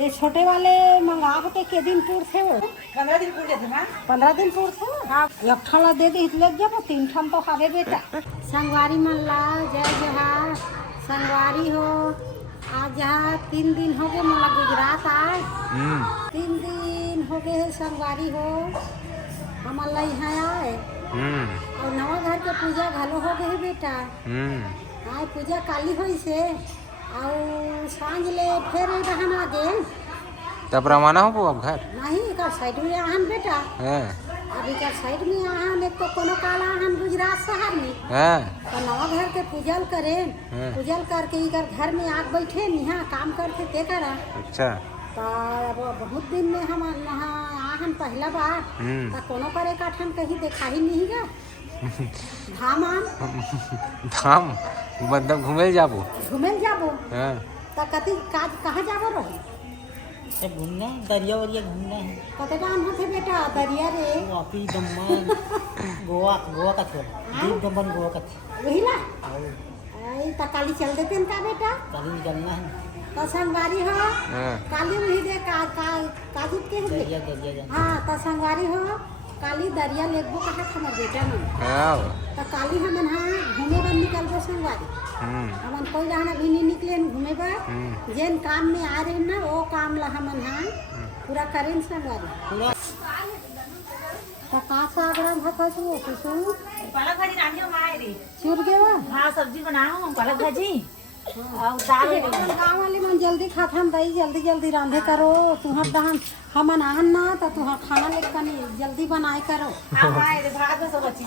ये छोटे वाले मंगा होते के दिन पूर थे वो 15 दिन पूरे थे ना। 15 दिन पूर थे हाँ एक ठला दे दी लग जब 3 ठन तो खावे बेटा संगवारी मन ला जय जहाँ संगवारी हो आज जहाँ 3 दिन हो गए मतलब गुजरात आए 3 दिन हो गए है संगवारी हो हमारे ला यहाँ आए और नवा घर के पूजा घलो हो गए बेटा हाँ पूजा काली हुई से और सांझ ले फिर रहन आ गए तब रवाना हो अब घर नहीं का साइड में आहन बेटा है अभी का साइड में आहन एक तो कोनो काला आहन गुजरात शहर में है तो नवा घर के पूजल करे पूजल करके इधर घर में आग बैठे यहाँ काम करते ते करा अच्छा तो बहुत दिन में हम यहाँ आहन पहला बार तो कोनो करे का ठन कहीं देखा ही नहीं गा धाम धाम मतलब घूमे जाबो हाँ तो कति काज कहाँ जाबो रही सब घूमना दरिया वरिया घूमना है। कते टाइम होते बेटा दरिया रे वापी दमन गोवा गोवा का थे दीप दमन गोवा का थे वही ला आई तो काली चल देते हैं का बेटा कल निकलना है तो संगवारी हो काली वही दे काजी के दरिया दरिया जाना हाँ तो संगवारी हो काली दरिया लेगबो कहा हमर बेटा मन हाँ तो काली हमन हाँ घूमे बर निकलबो संगवारी हमन कोई रहना भी नहीं निकले घूमे बर जेन काम में आ रहे ना वो काम ला हमन हाँ पूरा करें संगवारी तो का सागरम हकस वो कुसु पालक भाजी रांधियो माए रे चुर के वा हाँ सब्जी बनाओ पालक भाजी और दाल गाँव वाले मन जल्दी खाथन दई जल्दी जल्दी रांधे करो तुहर दहन हमन आहन ना तो तुहर खाना लेकर जल्दी बनाए करो हाँ माए रे भाग सब अच्छी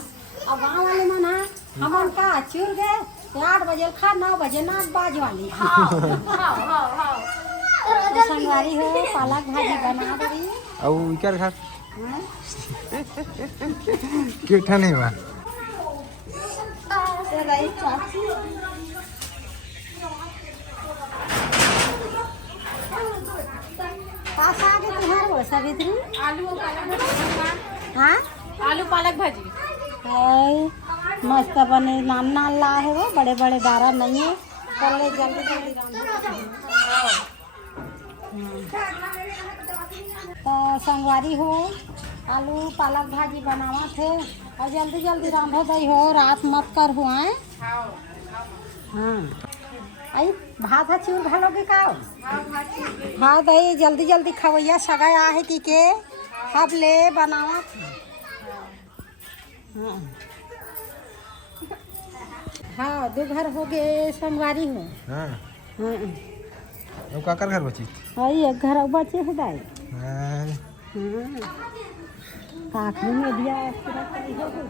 और गाँव वाले मन हाँ हमन का चुर गए 8 बजे खा 9 बजे नाच बाज वाली तो संगवारी हो पालक भाजी बना दे और क्या घर केठा नहीं बा पास आगे तुहार हो सावित्री आलू पालक हाँ आलू पालक भाजी है मस्त बने नान नान ला है वो बड़े बड़े दारा नहीं है पहले जल्दी जल्दी तो संगवारी हो आलू पालक भाजी बनावा थे और जल्दी जल्दी रांधो दई हो रात मत कर हुआ है हाँ आई भात है चूर घलोगे का हाँ दई जल्दी जल्दी खवैया सगाई आ है कि के अब ले बनावा थे हाँ हाँ 2 घर हो गए संगवारी हो हाँ हाँ अब काकर घर बची आई एक घर बचे है दाई हाँ हाँ काखरी में दिया पूरा करी हो गई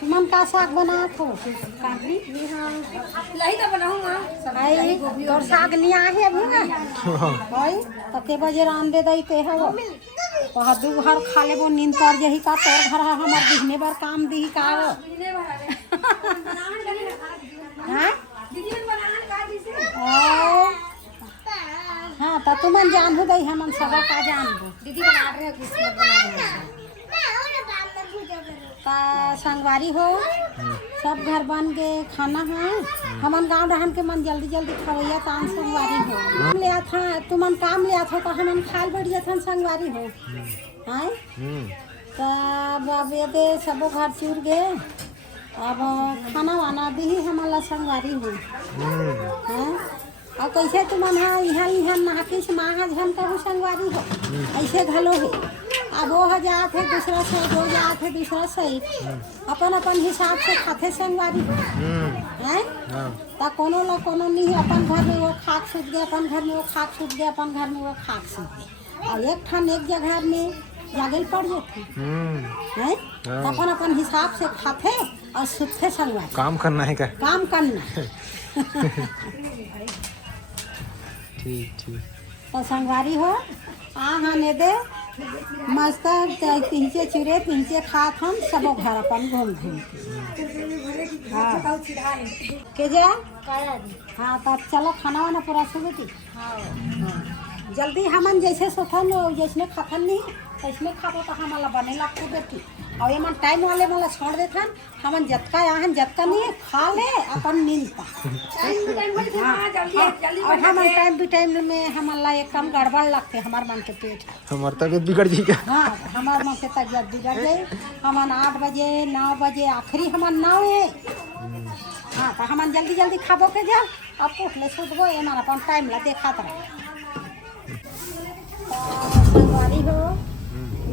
तुमन का साग बना थो काखरी लही तो बनाऊंगा आई तोर साग नहीं आहे अभी ना आई तके बजे राम दे दई ते हवो तो 2 घर खा लेबो नींद तर जही का तोर घर हमर दिखने बार काम दी का हो हाँ हाँ तो तुमन जान हो गई हमन सब का जान हो दीदी बना रहे हो किसमें बना रहे हो का संगवारी हो सब घर बन के खाना है हमन गांव रहन के मन जल्दी जल्दी खवैया तान संगवारी हो काम ले था तुमन काम ले था तो हमन खाल बढ़िया था संगवारी हो हैं तब अब ये दे सबो घर चूर गए अब खाना वाना भी हमारा संगवारी हो हैं और कैसे तुमन हाँ यहाँ नहाके से माँ झन कहो संगवारी हो ऐसे घलो है अब वो जात है दूसरा साइड वो जात है दूसरा साइड अपन अपन हिसाब से खाते संगवारी हैं तो कोनो ला कोनो नहीं अपन घर में वो खाक सूत गए अपन घर में वो खाक सूत गए अपन घर में वो खाक सूत गए और एक ठन एक जगह में जागल पड़ जाते हैं तो अपन अपन हिसाब से खाते और सूते संगवारी काम करना है क्या काम करना ठीक ठीक तो संगवारी हो हाँ ने दे मस्त तिनचे चूरे तिनचे खात हम सब घर अपन घूम घूम के जा हाँ तो चलो खाना वाना पूरा सो बेटी जल्दी हमन जैसे सोथन जैसे खाथन नहीं तैसने खाबो तो हमारा बने लगते बेटी और ये मन टाइम वाले मला छोड़ देथन हमन जतका यहाँ जतका नहीं खा ले अपन नींद पा और हमन टाइम टू टाइम में हमला एकदम गड़बड़ लगते हमार मन के पेट हमार तबीयत बिगड़ जाएगा। हाँ हमार मन के तबियत बिगड़ गई हमन 8 बजे 9 बजे आखिरी हमन 9 है हाँ तो हमन जल्दी जल्दी खाबो के जा अब उठ ले सुतबो ये हमारा अपन टाइम ला देखात रहे संगवारी हो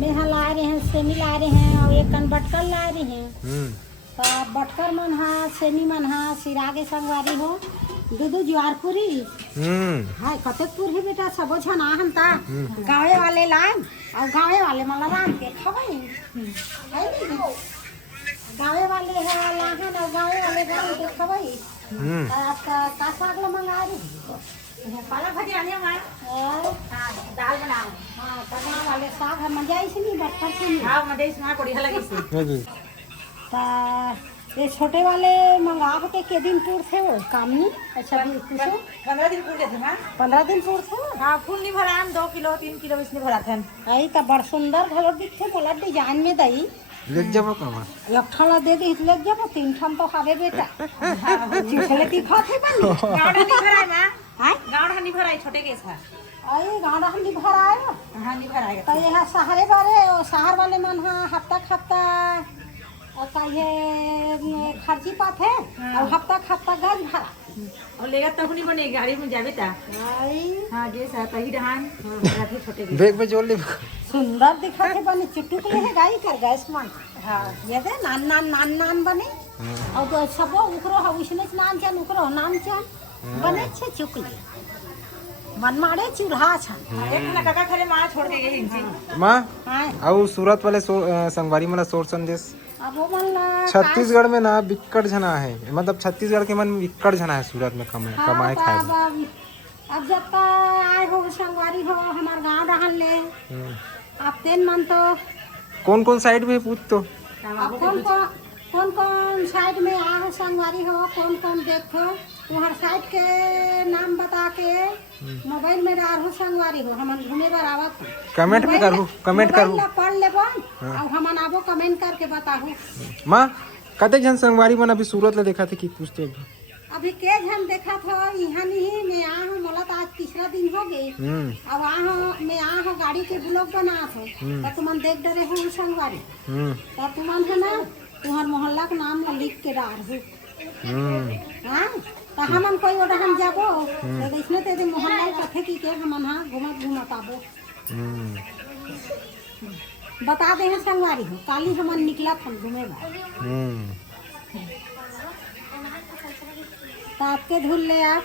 मेहा ला रहे हैं सेमी ला रहे हैं और एक कन बटकर ला रहे हैं तो बटकर मन हा सेमी मन हा सिरागे संगवारी हो दूधू ज्वारपुरी हाय कतेकपुर है बेटा सबो झन आहन ता गाँवे वाले लान और गाँवे वाले मला राम के खबई है नी गाँवे वाले है लाहन और गाँवे वाले राम के खबई आपका का साग ला मंगा रही पालक भाजी आने मां दाल बनाओ हां पना वाले साग हम मजा इसे नहीं बटकर से नहीं हां मजा इसमें बढ़िया लगी से ता ये छोटे वाले मंगाव के दिन पूर थे वो काम नहीं अच्छा भी पूछो 15 दिन पूरे थे मां 15 दिन पूर थे हां फूल नहीं भरा 2 किलो 3 किलो इसने भरा थे आई तो बड़ सुंदर घलो दिखथे बोला डिजाइन में दई ले जाबो कमा लखला दे दे ले जाबो 3 ठन तो खावे बेटा चिखले दिखा थे बन गावड़ा नहीं भराए मां हां गावड़ा नहीं भराए छोटे के था आई गाड़ा हम नहीं भराए हां नहीं भराए तो ये शहरे बारे शहर वाले मन हां हफ्ता और का ये खर्ची पात है और हफ्ता गज भरा और लेगा तब नहीं बने गाड़ी में जावे ता आई हां जे सा तही रहन राठी छोटे के बैग में जोड़ ले सुंदर दिखा थे बने चुटुक ले है गाई कर गैस मन हां ये दे नान बने और तो सब उकरो उसने नाम छन उकरो नाम छन बने छे चुकले मन मारे चूल्हा छन एक ना काका खरे मां छोड़ के गई इनसी मां हां और सूरत वाले संगवारी मला सोर संदेश अब वो मन छत्तीसगढ़ में ना बिक्कड़ जना है मतलब छत्तीसगढ़ के मन बिक्कड़ जना है सूरत में कमाए खाए अब जब का आए हो संगवारी हो हमार गांव रहन ले अब तेन मन तो कौन साइड में पूछ तो अब कौन साइड में आ हो संगवारी हो कौन देखो तुम्हार साइड के नाम बता के मोबाइल में डाल हो संगवारी हो हमन घूमे बर आवत कमेंट में करू कमेंट करू पढ़ लेबो और हमन आबो कमेंट करके बताहू मां कते जन संगवारी मन अभी सूरत ले देखा थे कि पूछते अभी के जन देखा था यहाँ नहीं मैं आ हूँ मोला तो आज तीसरा दिन हो गई अब आ हूँ मैं आ हूँ गाड़ी के ब्लॉग बना था तो तुमन देख डरे हो संगवारी तो तुमन है ना तुम्हार मोहल्ला का नाम ला लिख के डाल हो हाँ तो हमन कोई ओडा हम जाबो तो इसने तेरे मोहल्ला कथे की के हमन हाँ घूमत आबो बता दे हैं संगवारी हो काली हमन निकला था घूमे बा तो आपके धुल ले आप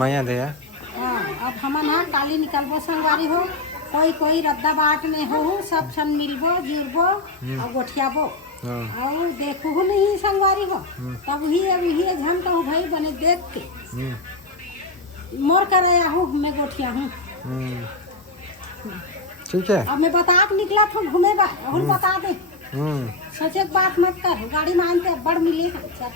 माया दया हाँ अब हमन हाँ काली निकलबो संगवारी हो कोई रद्दा बाट में हो सब सन मिलबो जुड़बो और गोठियाबो और देखो नहीं संगवारी हो तब ही अब ही झन कहूँ भाई बने देख के मोर कर आया हूँ मैं गोठिया हूँ ठीक है अब मैं बता के निकला था घूमे बा और बता दे सोचे बात मत कर गाड़ी मानते बड़ मिले अच्छा